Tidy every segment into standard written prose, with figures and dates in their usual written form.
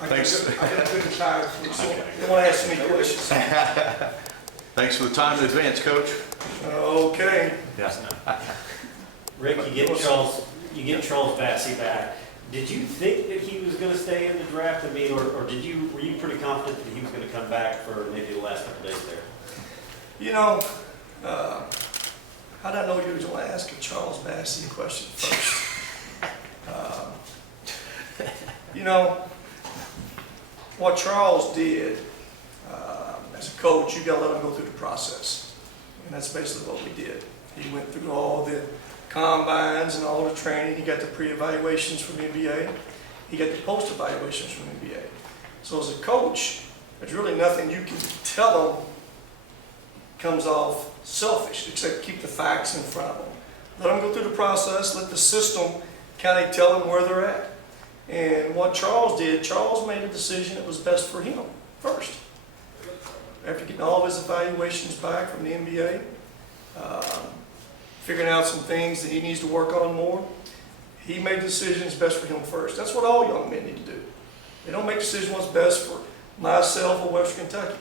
Thanks. I got good and tired, so you don't want to ask me questions. Thanks for the time in advance, Coach. Okay. Rick, you get Charles Bassey back. Did you think that he was going to stay in the draft? I mean, or were you pretty confident that he was going to come back for maybe the last couple days there? You know, I don't know you was going to ask a Charles Bassey question first. You know, what Charles did, as a coach, you got to let him go through the process. And that's basically what we did. He went through all the combines and all the training. He got the pre-evaluations from the NBA. He got the post-evaluations from the NBA. So as a coach, there's really nothing you can tell him comes off selfish, except keep the facts in front of them. Let them go through the process, let the system kind of tell them where they're at. And what Charles did, Charles made a decision that was best for him first. After getting all of his evaluations back from the NBA, figuring out some things that he needs to work on more, he made decisions best for him first. That's what all young men need to do. They don't make decisions what's best for myself or Western Kentucky.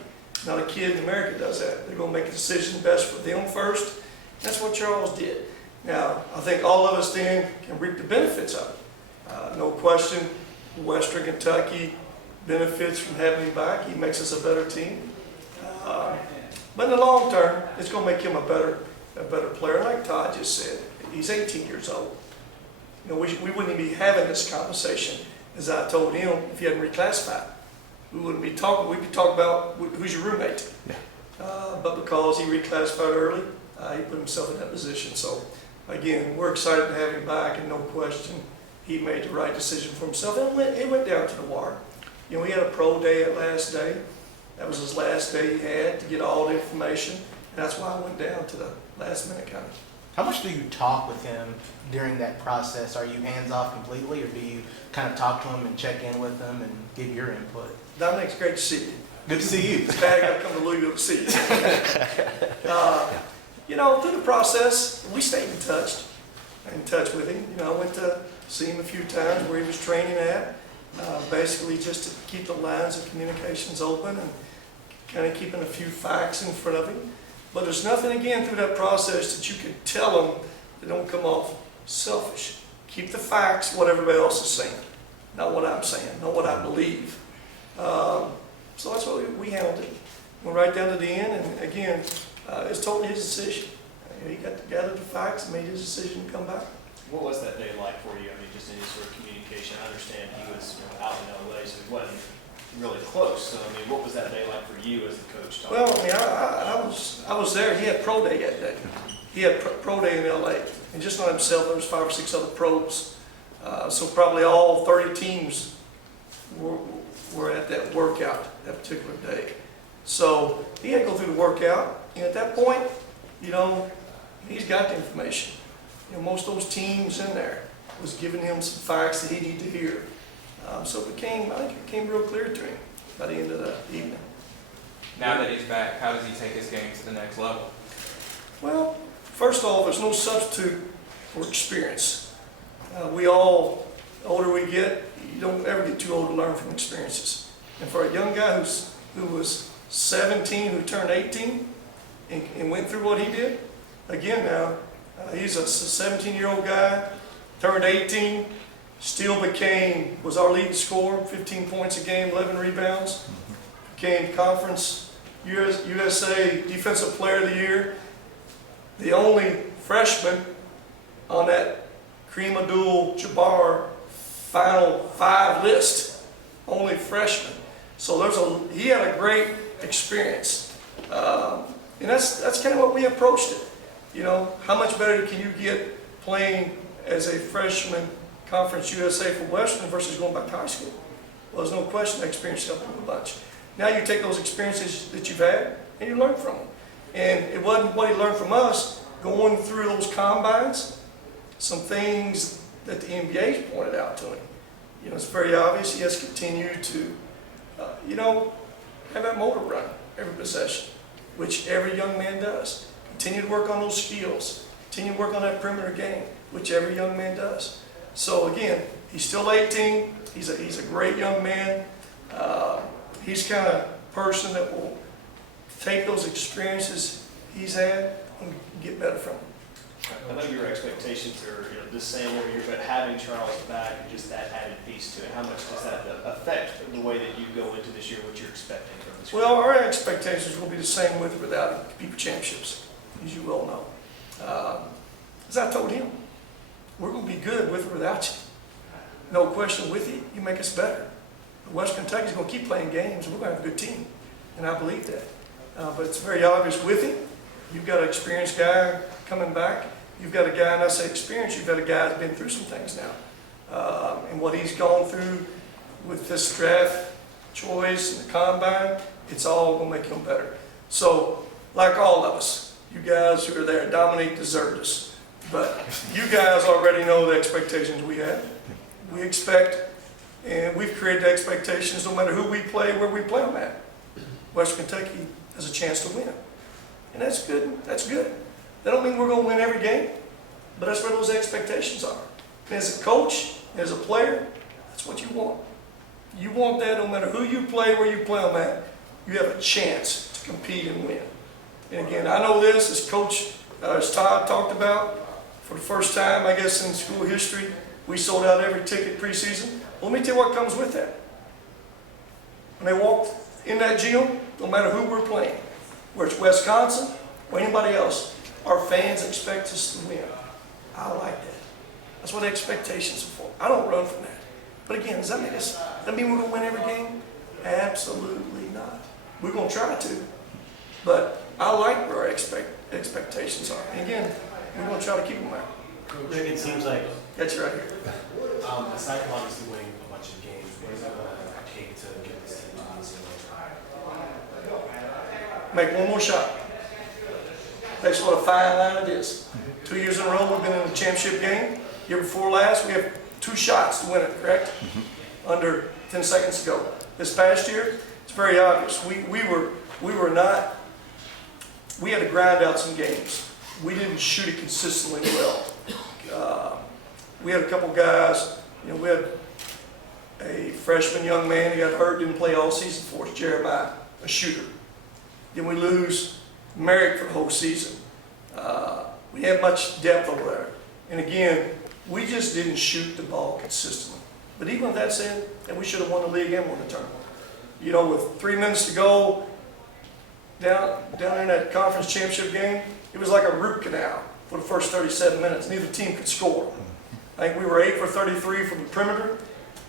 Not a kid in America does that. They're going to make a decision best for them first. That's what Charles did. Now, I think all of us then can reap the benefits of it. No question, Western Kentucky benefits from having him back. He makes us a better team. But in the long term, it's going to make him a better player. Like Todd just said, he's 18 years old. You know, we wouldn't even be having this conversation, as I told him, if he hadn't reclassified. We wouldn't be talking. We could talk about who's your roommate. Yeah. But because he reclassified early, he put himself in that position. So, again, we're excited to have him back, and no question, he made the right decision for himself. And it went down to the wire. You know, he had a pro day at last day. That was his last day he had to get all the information. And that's why I went down to the last minute kind of. How much do you talk with him during that process? Are you hands off completely, or do you kind of talk to him and check in with him and give your input? Dominic, it's great to see you. Good to see you. It's bad I got to come to Louisville to see you. You know, through the process, we stayed in touch with him. You know, I went to see him a few times where he was training at, basically just to keep the lines of communications open and kind of keeping a few facts in front of him. But there's nothing, again, through that process that you can tell them that don't come off selfish. Keep the facts, what everybody else is saying, not what I'm saying, not what I believe. So that's what we handled it. Went right down to the end, and again, it's totally his decision. He got to gather the facts and made his decision to come back. What was that day like for you? I mean, just any sort of communication. I understand he was out in LA, so he wasn't really close. So, I mean, what was that day like for you as the coach? Well, I mean, I was there. He had pro day that day. He had pro day in LA, and just not himself. There was 5 or 6 other pros. So probably all 30 teams were at that workout that particular day. So he had to go through the workout, and at that point, you know, he's got the information. You know, most of those teams in there was giving him some facts that he needed to hear. So I think it became real clear to him by the end of the evening. Now that he's back, how does he take his game to the next level? Well, first of all, there's no substitute for experience. We all, the older we get, you don't ever get too old to learn from experiences. And for a young guy who was 17, who turned 18, and went through what he did, again now, he's a 17-year-old guy, turned 18, still was our leading scorer, 15 points a game, 11 rebounds, became Conference USA Defensive Player of the Year, the only freshman on that Kareem Abdul-Jabbar Final 5 list, only freshman. So he had a great experience, and that's kind of what we approached it. You know, how much better can you get playing as a freshman Conference USA for Western versus going back to high school? Well, there's no question that experience helped him a bunch. Now you take those experiences that you've had and you learn from them. And it wasn't what he learned from us going through those combines, some things that the NBA's pointed out to him. You know, it's very obvious he has continued to, you know, have that motor run every possession, which every young man does. Continue to work on those skills. Continue to work on that perimeter game, which every young man does. So again, he's still 18. He's a great young man. He's kind of person that will take those experiences he's had and get better from them. I know your expectations are the same every year, but having Charles back and just that added piece to it, how much does that affect the way that you go into this year, what you're expecting from this year? Well, our expectations will be the same with or without him, to keep championships, as you well know. As I told him, we're going to be good with or without you. No question, with you, you make us better. West Kentucky's going to keep playing games, and we're going to have a good team, and I believe that. But it's very obvious with him. You've got an experienced guy coming back. You've got a guy, and I say experienced, you've got a guy that's been through some things now. And what he's gone through with this draft choice and the combine, it's all going to make him better. So, like all of us, you guys who are there, Dominique deserved us. But you guys already know the expectations we have. We expect, and we've created the expectations no matter who we play, where we play them at. West Kentucky has a chance to win. And that's good. That's good. That don't mean we're going to win every game, but that's where those expectations are. And as a coach, as a player, that's what you want. You want that no matter who you play, where you play them at, you have a chance to compete and win. And again, I know this, as Coach, as Todd talked about, for the first time, I guess, in school history, we sold out every ticket preseason. Well, let me tell you what comes with that. When they walk in that gym, no matter who we're playing, whether it's Wisconsin or anybody else, our fans expect us to win. I like that. That's what expectations are for. I don't run from that. But again, does that mean we're going to win every game? Absolutely not. We're going to try to. But I like where our expectations are. And again, we're going to try to keep them out. Rick, it seems like That's right here. Aside from obviously winning a bunch of games, what is it going to take to get this team to the Make one more shot. That's what a fine line it is. 2 years in a row we've been in the championship game. Year before last we have 2 shots to win it, correct? Under 10 seconds to go. This past year, it's very obvious. We had to grind out some games. We didn't shoot it consistently well. We had a couple guys, we had a freshman young man who got hurt, didn't play all season for us, Jeremiah, a shooter. Then we lose Merrick for the whole season. We have much depth over there. And again, we just didn't shoot the ball consistently. But even with that said, we should have won the league and won the tournament. With 3 minutes to go, down in that conference championship game, it was like a root canal for the first 37 minutes. Neither team could score. I think we were 8 for 33 from the perimeter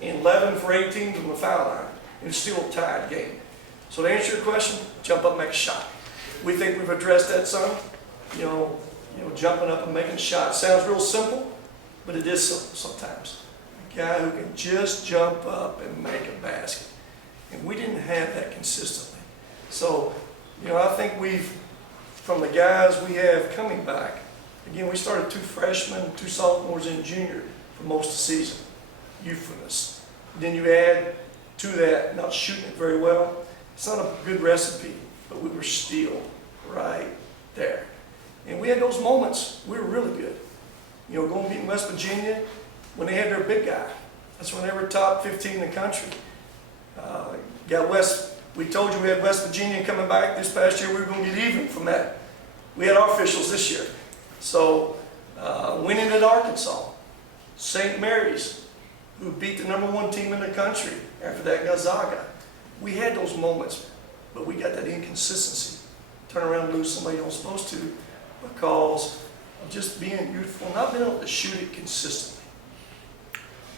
and 11 for 18 from the foul line. It was still a tied game. So to answer your question, jump up and make a shot. We think we've addressed that some. Jumping up and making shots. Sounds real simple, but it is simple sometimes. A guy who can just jump up and make a basket. And we didn't have that consistently. So, I think from the guys we have coming back, again, we started 2 freshmen, 2 sophomores, and a junior for most of the season. Youthfulness. Then you add to that, not shooting it very well. It's not a good recipe, but we were still right there. And we had those moments. We were really good. Going beating West Virginia when they had their big guy. That's when they were top 15 in the country. We told you we had West Virginia coming back this past year. We were going to get even from that. We had our officials this year. So, winning at Arkansas, St. Mary's, who beat the #1 team in the country. After that, Gonzaga. We had those moments, but we got that inconsistency. Turn around and lose somebody you're not supposed to because of just being youthful and not being able to shoot it consistently.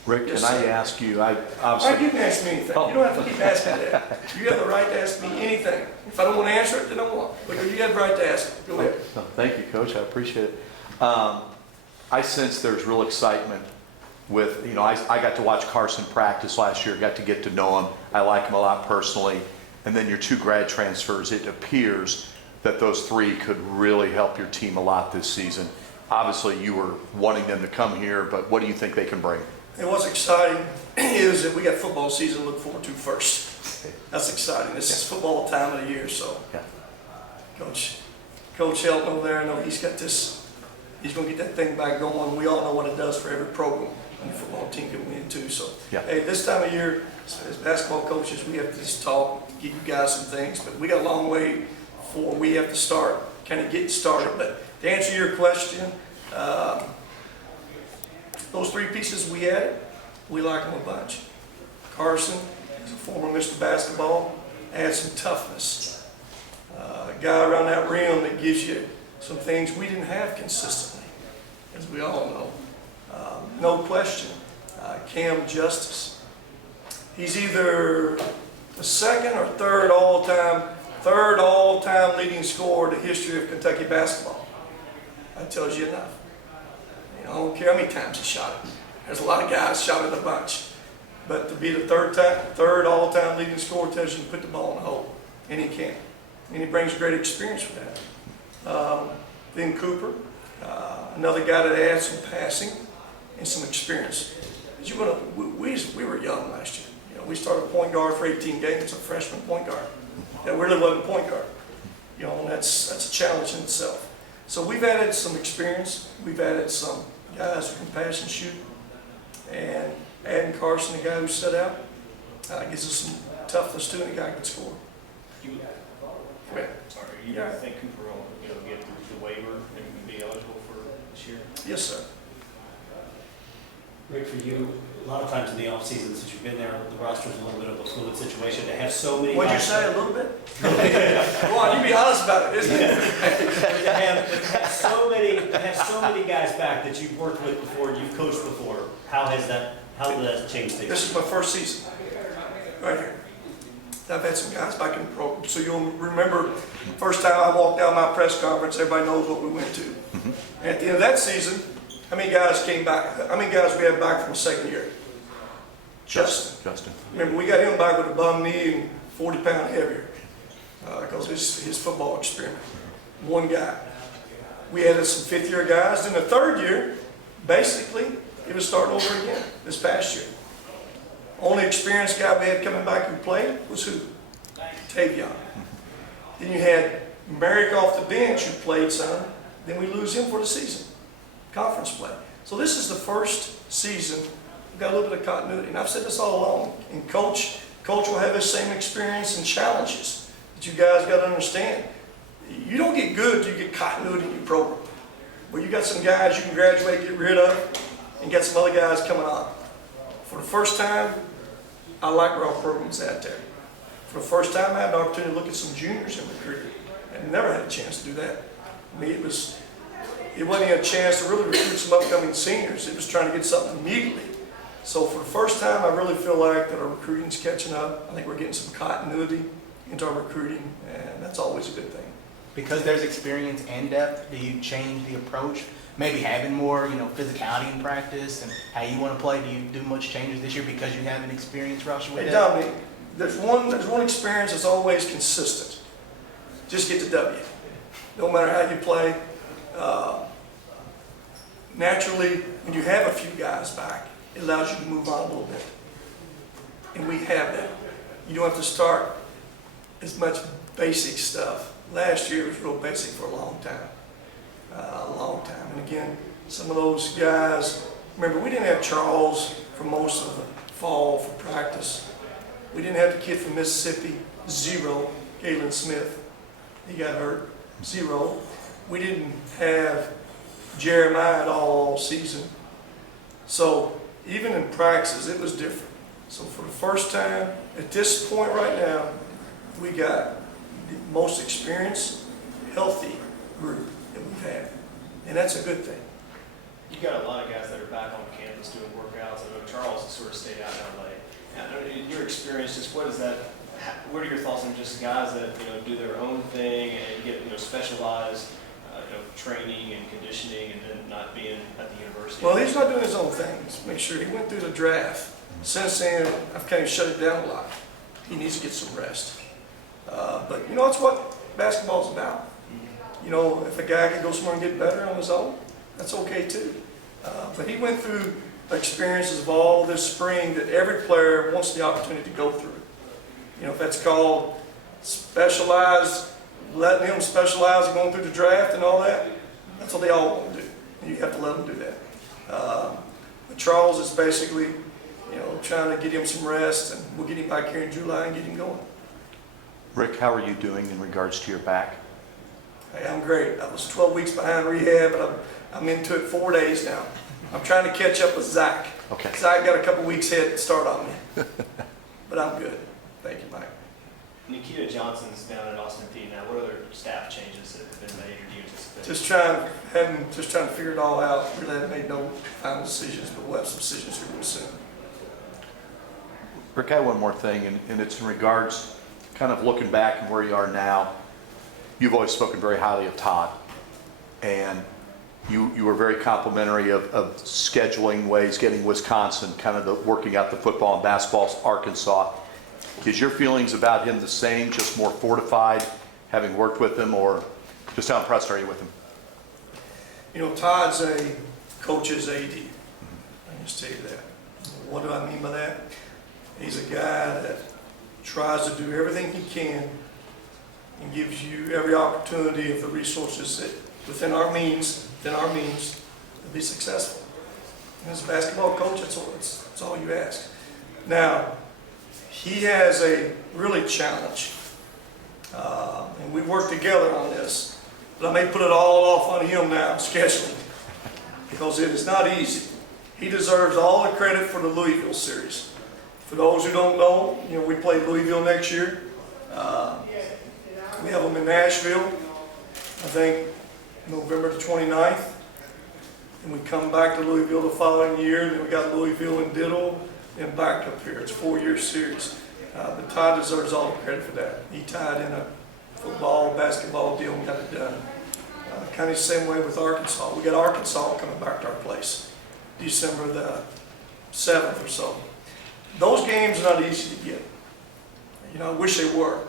Rick, Yes, can I sir. ask you, All right, you can ask me anything. You don't have to keep asking that. You have the right to ask me anything. If I don't want to answer it, then I won't. But you have the right to ask it. Go ahead. No, thank you, Coach. I appreciate it. I sense there's real excitement with, I got to watch Carson practice last year, got to get to know him. I like him a lot personally. And then your 2 grad transfers, it appears that those 3 could really help your team a lot this season. Obviously, you were wanting them to come here, but what do you think they can bring? And what's exciting is that we got football season to look forward to first. That's exciting. This is football time of the year, so. Yeah. Coach Helton over there, I know he's got this, he's going to get that thing back going. We all know what it does for every program. and the football team can win too. So, Yeah. hey, this time of year, as basketball coaches, we have to just talk, give you guys some things, but we got a long way before we have to start, kind of get started. But to answer your question, those three pieces we added, we like them a bunch. Carson is a former Mr. Basketball, adds some toughness. A guy around that rim that gives you some things we didn't have consistently, as we all know. No question, Cam Justice. He's either the second or third all-time leading scorer in the history of Kentucky basketball. That tells you enough. You know, I don't care how many times he shot it. There's a lot of guys shot it a bunch. But to be the third all-time leading scorer tells you to put the ball in the hole. And he can. And he brings great experience with that. Then Cooper, another guy that adds some passing and some experience. We were young last year. You know, we started point guard for 18 games, a freshman point guard. That really wasn't point guard. You know, and that's a challenge in itself. So we've added some experience. We've added some guys who can pass and shoot. And adding Carson, the guy who set out, gives us some toughness too, and a guy who can score. Sorry, you think Cooper will get the waiver and be eligible for this year? Yes, sir. Rick, for you, a lot of times in the offseason, since you've been there, the roster's a little bit of a fluid situation. To have so many What'd you guys- say, a little bit? Go on, you be honest about it, isn't it? to have so many guys back that you've worked with before, you've coached before, how did that change things? This is my first season, right here. I've had some guys back in the program, so you'll remember first time I walked out my press conference, everybody knows what we went to. At the end of that season, how many guys came back? How many guys we had back from the second year? Justin. Remember, we got him back with a bum knee and 40 pounds heavier because his football experiment. One guy. We added some fifth-year guys. Then the third year, basically, it was starting over again this past year. Only experienced guy we had coming back who played was who? Tavion. Then you had Merrick off the bench who played some. Then we lose him for the season. Conference play. So this is the first season we've got a little bit of continuity. And I've said this all along. And coach will have the same experience and challenges that you guys got to understand. You don't get good, you get continuity in your program. But you got some guys you can graduate, get rid of, and get some other guys coming on. For the first time, I like where our program's at there. For the first time, I had an opportunity to look at some juniors in recruiting. I never had a chance to do that. I mean, it wasn't even a chance to really recruit some upcoming seniors. It was trying to get something immediately. So for the first time, I really feel like that our recruiting's catching up. I think we're getting some continuity into our recruiting, and that's always a good thing. Because there's experience and depth, do you change the approach? Maybe having more, physicality in practice and how you want to play. Do you do much changes this year because you have an experienced roster with Hey, that? Dominic, there's one experience that's always consistent. Just get the W. No matter how you play. Naturally, when you have a few guys back, it allows you to move on a little bit. And we have that. You don't have to start as much basic stuff. Last year was real basic for a long time. And again, some of those guys, remember, we didn't have Charles for most of the fall for practice. We didn't have the kid from Mississippi, 0, Galen Smith. He got hurt, 0. We didn't have Jeremiah at all season. So even in practices, it was different. So for the first time, at this point right now, we got the most experienced, healthy group that we've had. And that's a good thing. You've got a lot of guys that are back on campus doing workouts. I know Charles has sort of stayed out in LA. In your experience, just what are your thoughts on just guys that do their own thing and get specialized training and conditioning, and then not being at the university? Well, he's not doing his own thing. Just make sure he went through the draft. Since then, I've kind of shut it down a lot. He needs to get some rest. But that's what basketball's about. If a guy can go somewhere and get better on his own, that's okay too. But he went through experiences of all this spring that every player wants the opportunity to go through. If that's called specialized, letting him specialize and going through the draft and all that, that's what they all want to do. And you have to let them do that. But Charles is basically, trying to get him some rest, and we'll get him back here in July and get him going. Rick, how are you doing in regards to your back? Hey, I'm great. I was 12 weeks behind rehab, but I'm into it 4 days now. I'm trying to catch up with Zach. Okay. Zach got a couple weeks head start on me, but I'm good. Thank you, Mike. Nikita Johnson's down at Austin Peay now. What other staff changes that have been made, or do you anticipate? Just trying to figure it all out. Really haven't made no final decisions, but we'll have some decisions here real soon. Rick, I have one more thing, and it's in regards, kind of looking back and where you are now. You've always spoken very highly of Todd, and you were very complimentary of scheduling ways, getting Wisconsin, kind of working out the football and basketball, Arkansas. Is your feelings about him the same, just more fortified, having worked with him, or just how impressed are you with him? Todd's a coach's AD. I can just tell you that. What do I mean by that? He's a guy that tries to do everything he can and gives you every opportunity of the resources that within our means to be successful. And as a basketball coach, that's all you ask. Now, he has a really challenge, and we work together on this, but I may put it all off on him now, scheduling, because it is not easy. He deserves all the credit for the Louisville series. For those who don't know, we play Louisville next year. We have them in Nashville, I think November the 29th. And we come back to Louisville the following year. Then we got Louisville and Diddle, and back up here. It's a 4-year series. But Todd deserves all the credit for that. He tied in a football, basketball deal and got it done. Kind of the same way with Arkansas. We got Arkansas coming back to our place, December the 7th or so. Those games are not easy to get. I wish they were.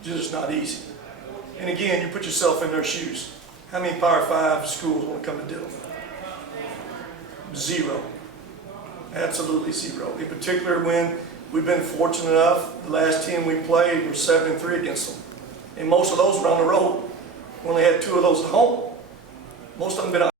Just not easy. And again, you put yourself in their shoes. How many Power 5 schools want to come to Dillon? 0. Absolutely 0. In particular, when we've been fortunate enough, the last 10 we played were 7-3 against them. And most of those were on the road. We only had 2 of those at home. Most of them been